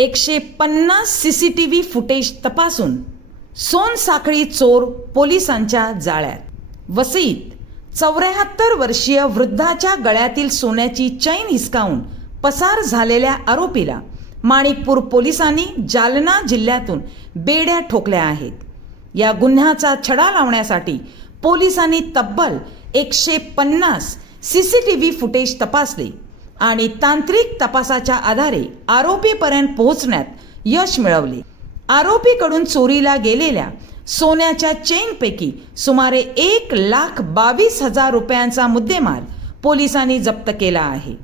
150 CCTV footage तपासून सोनसाखळी चोर पोलिसांच्या जाळ्यात। वसईत 74 वर्षीय वृद्धाच्या गळ्यातील सोन्याची चैन हिसकावून पसार झालेल्या आरोपीला माणिकपूर पोलिसांनी जालना जिल्ह्यातून बेड्या ठोकल्या आहेत। या गुन्ह्याचा छडा लावण्यासाठी पोलिसांनी तब्बल 150 CCTV फुटेज तपासले आणि तांत्रिक तपासाच्या आधारे आरोपीपर्यंत पोहोचण्यात यश मिळवले। आरोपीकडून चोरीला गेलेल्या सोन्याच्या चेनपैकी सुमारे 1,22,000 रुपयांचा मुद्देमाल पोलिसांनी जप्त केला आहे।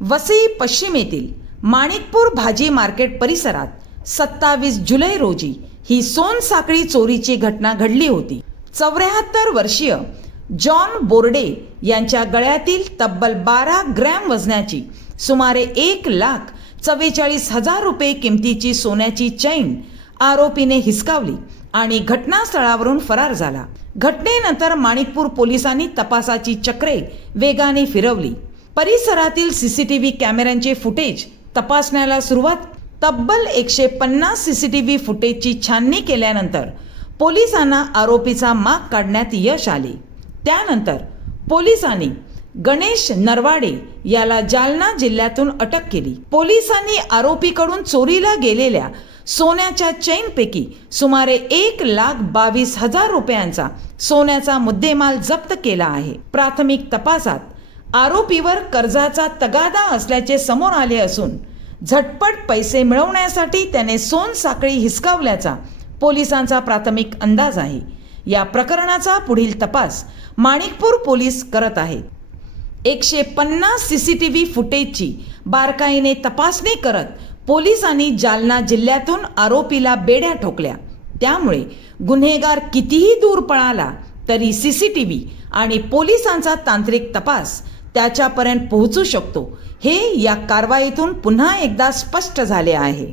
वसई पश्चिमेतील माणिकपूर भाजी मार्केट परिसरात 27 जुलै रोजी ही सोनसाखळी चोरीची घटना घडली होती। 74 वर्षीय जॉन बोर्डे यांच्या गळ्यातील तब्बल 12 ग्रॅम वजनाची सुमारे 1,44,000 रुपये किमतीची सोन्याची चैन आरोपीने हिसकावली आणि घटनास्थळावरून फरार झाला। घटनेनंतर माणिकपूर पोलिसांनी तपासाची चक्रे वेगाने फिरवली। परिसरातील CCTV कॅमेऱ्यांचे फुटेज तपासण्याला सुरुवात। तब्बल 150 CCTV फुटेजची छाननी केल्यानंतर पोलिसांना आरोपीचा माग काढण्यात यश आले। त्यानंतर पोलिसांनी गणेश नरवाडे याला जालना जिल्ह्यातून अटक केली। पोलिसांनी आरोपीकडून चोरीला गेलेल्या सोन्याच्या चैनपैकी सुमारे 1,22,000 रुपयांचा सोन्याचा मुद्देमाल जप्त केला आहे। प्राथमिक तपासात आरोपीवर कर्जाचा तगादा असल्याचे समोर आले असून झटपट पैसे मिळवण्यासाठी त्याने सोनसाखळी हिसकावल्याचा पोलिसांचा प्राथमिक अंदाज आहे। या प्रकरणाचा पुढील तपास माणिकपूर पोलीस करत आहेत। 150 CCTV फुटेजची बारकाईने तपासणी करत पोलिसांनी जालना जिल्ह्यातून आरोपीला बेड्या ठोकल्या। त्यामुळे गुन्हेगार कितीही दूर पळाला तरी CCTV आणि पोलिसांचा तांत्रिक तपास त्याच्यापर्यंत पोहोचू शकतो, हे या कारवाईतून पुन्हा एकदा स्पष्ट झाले आहे।